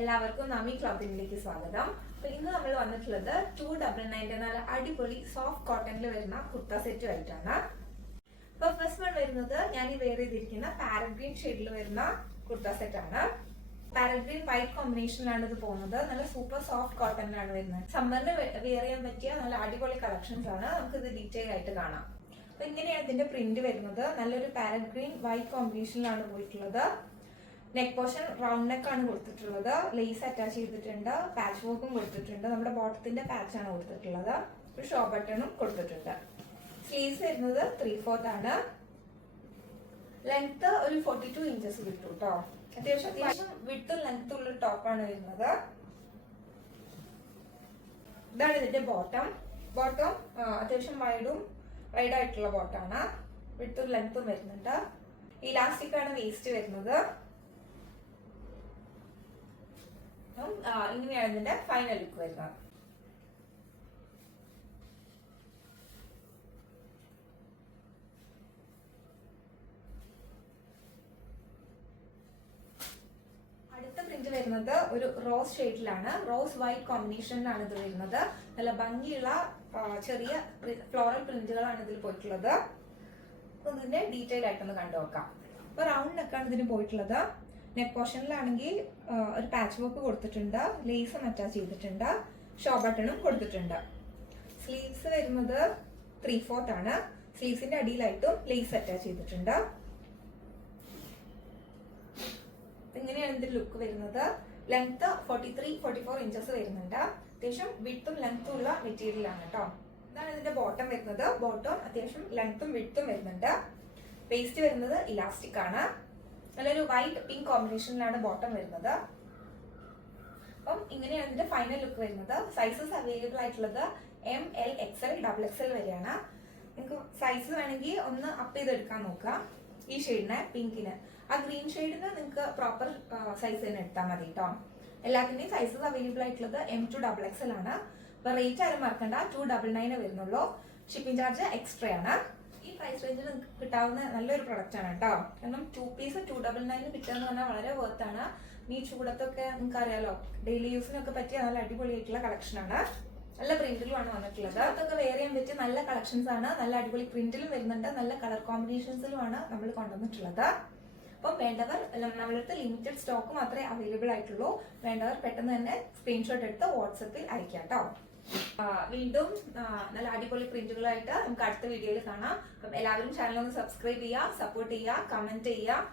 എല്ലാവർക്കും നാമി ക്ലോത്തിങ്ങിലേക്ക് സ്വാഗതം. അപ്പൊ ഇന്ന് നമ്മൾ വന്നിട്ടുള്ളത് 299 നല്ല അടിപൊളി സോഫ്റ്റ് കോട്ടണിൽ വരുന്ന കുർത്ത സെറ്റ് ആയിട്ടാണ്. അപ്പൊ ഫസ്റ്റ് വൺ വരുന്നത് ഞാൻ ഈ വെയർ ചെയ്തിരിക്കുന്ന പാരറ്റ് ഗ്രീൻ ഷെയ്ഡിൽ വരുന്ന കുർത്ത സെറ്റ് ആണ്. പാരറ്റ് ഗ്രീൻ വൈറ്റ് കോമ്പിനേഷനിലാണ് ഇത് പോകുന്നത്. നല്ല സൂപ്പർ സോഫ്റ്റ് കോട്ടണിലാണ് വരുന്നത്. സമ്മറിന് വെയർ ചെയ്യാൻ പറ്റിയ നല്ല അടിപൊളി കളക്ഷൻസ് ആണ്. നമുക്ക് ഇത് ഡീറ്റെയിൽ ആയിട്ട് കാണാം. അപ്പൊ ഇങ്ങനെയാണ് ഇതിന്റെ പ്രിന്റ് വരുന്നത്. നല്ലൊരു പാരറ്റ് ഗ്രീൻ വൈറ്റ് കോമ്പിനേഷനിലാണ് പോയിട്ടുള്ളത്. നെക്ക് പോർഷൻ റൗണ്ട് നെക്ക് ആണ് കൊടുത്തിട്ടുള്ളത്. ലേസ് അറ്റാച്ച് ചെയ്തിട്ടുണ്ട്. പാച്ച് വർക്കും കൊടുത്തിട്ടുണ്ട്. നമ്മുടെ ബോട്ടത്തിന്റെ പാച്ച് ആണ് കൊടുത്തിട്ടുള്ളത്. ഒരു ഷോ ബട്ടണും കൊടുത്തിട്ടുണ്ട്. സ്ലീവ്സ് വരുന്നത് 3/4 ആണ്. ലെങ്ത് ഒരു 42 ഇഞ്ചസ് കിട്ടും കേട്ടോ. അത്യാവശ്യം വിട്ടും ലെങ്ത്തും ഉള്ള ടോപ്പാണ് വരുന്നത്. ഇതാണ് ഇതിന്റെ ബോട്ടം. അത്യാവശ്യം വൈഡ് ആയിട്ടുള്ള ബോട്ടാണ്. വിട്ടും ലെങ്ത്തും വരുന്നുണ്ട്. ഇലാസ്റ്റിക് ആണ് വേസ്റ്റ് വരുന്നത്. ഇങ്ങനെയാണ് ഇതിന്റെ ഫൈനൽ ലുക്ക് വരുന്നത്. അടുത്ത പ്രിന്റ് വരുന്നത് ഒരു റോസ് ഷെയ്ഡിലാണ്. റോസ് വൈറ്റ് കോമ്പിനേഷനിലാണ് ഇത് വരുന്നത്. നല്ല ഭംഗിയുള്ള ചെറിയ ഫ്ലോറൽ പ്രിന്റുകളാണ് ഇതിൽ പോയിട്ടുള്ളത്. ഇതിന്റെ ഡീറ്റെയിൽ ആയിട്ടൊന്ന് കണ്ടു നോക്കാം. അപ്പൊ റൗണ്ട് നെക്കാണ് ഇതിന് പോയിട്ടുള്ളത്. നെക്ക് പോർഷനിലാണെങ്കിൽ ഒരു പാച്ച് വർക്ക് കൊടുത്തിട്ടുണ്ട്. ലേസും അറ്റാച്ച് ചെയ്തിട്ടുണ്ട്. ഷോ ബട്ടണും കൊടുത്തിട്ടുണ്ട്. സ്ലീവ്സ് വരുന്നത് 3/4 ആണ്. സ്ലീവ്സിന്റെ അടിയിലായിട്ടും ലേസ് അറ്റാച്ച് ചെയ്തിട്ടുണ്ട്. ഇങ്ങനെയാണ് ഇതിന്റെ ലുക്ക് വരുന്നത്. ലെങ്ത് 43-44 ഇഞ്ചസ് വരുന്നുണ്ട്. അത്യാവശ്യം വിട്ടും ലെങ്ത്തും ഉള്ള മെറ്റീരിയൽ ആണ് കേട്ടോ. ഇതാണ് ഇതിന്റെ ബോട്ടം വരുന്നത്. ബോട്ടം അത്യാവശ്യം ലെങ്ത്തും വിട്ടും വരുന്നുണ്ട്. വേസ്റ്റ് വരുന്നത് ഇലാസ്റ്റിക് ആണ്. നല്ലൊരു വൈറ്റ് പിങ്ക് കോമ്പിനേഷനിലാണ് ബോട്ടം വരുന്നത്. അപ്പം ഇങ്ങനെയാണ് ഇതിന്റെ ഫൈനൽ ലുക്ക് വരുന്നത്. സൈസസ് അവൈലബിൾ ആയിട്ടുള്ളത് ML XL XXL വരെയാണ്. നിങ്ങൾക്ക് സൈസ് വേണമെങ്കിൽ ഒന്ന് അപ്പ് ചെയ്തെടുക്കാൻ നോക്കുക. ഈ ഷെയ്ഡിന് പിങ്കിന്, ആ ഗ്രീൻ ഷെയ്ഡിന് നിങ്ങൾക്ക് പ്രോപ്പർ സൈസ് തന്നെ എടുത്താൽ മതി കേട്ടോ. എല്ലാത്തിന്റെയും സൈസസ് അവൈലബിൾ ആയിട്ടുള്ളത് M2 XXL ആണ്. അപ്പൊ റേറ്റ് ആരും മറക്കണ്ട. 299 വരുന്നുള്ളൂ. ഷിപ്പിംഗ് ചാർജ് എക്സ്ട്രാ ആണ്. ഈ പ്രൈസ് റേഞ്ചിൽ നിങ്ങൾക്ക് കിട്ടാവുന്ന നല്ലൊരു പ്രൊഡക്റ്റ് ആണ് കേട്ടോ. കാരണം 2 പീസ് 299 കിട്ടുക എന്ന് പറഞ്ഞാൽ വളരെ വർത്ത് ആണ്. ഈ ചൂടത്തൊക്കെ നിങ്ങൾക്ക് അറിയാലോ, ഡെയിലി യൂസിനൊക്കെ പറ്റിയ നല്ല അടിപൊളിയായിട്ടുള്ള കളക്ഷൻ ആണ്. നല്ല പ്രിന്റിലുമാണ് വന്നിട്ടുള്ളത്. അതൊക്കെ വെയർ ചെയ്യാൻ പറ്റിയ നല്ല കളക്ഷൻസ് ആണ്. നല്ല അടിപൊളി പ്രിന്റിലും വരുന്നുണ്ട്. നല്ല കളർ കോമ്പിനേഷൻസിലുമാണ് നമ്മൾ കൊണ്ടുവന്നിട്ടുള്ളത്. അപ്പം വേണ്ടവർ, നമ്മുടെ അടുത്ത് ലിമിറ്റഡ് സ്റ്റോക്ക് മാത്രമേ അവൈലബിൾ ആയിട്ടുള്ളൂ. വേണ്ടവർ പെട്ടെന്ന് തന്നെ സ്ക്രീൻഷോട്ട് എടുത്ത് വാട്സപ്പിൽ അയക്കാം കേട്ടോ. വീണ്ടും നല്ല അടിപൊളി പ്രിന്റുകളായിട്ട് നമുക്ക് അടുത്ത വീഡിയോയിൽ കാണാം. അപ്പം എല്ലാവരും ചാനൽ ഒന്ന് സബ്സ്ക്രൈബ് ചെയ്യുക, സപ്പോർട്ട് ചെയ്യുക, കമന്റ് ചെയ്യുക.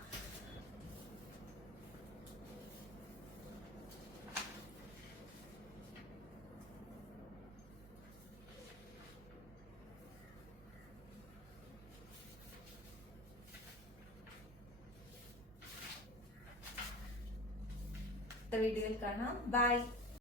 വീഡിയോയിൽ കാണാം. ബൈ.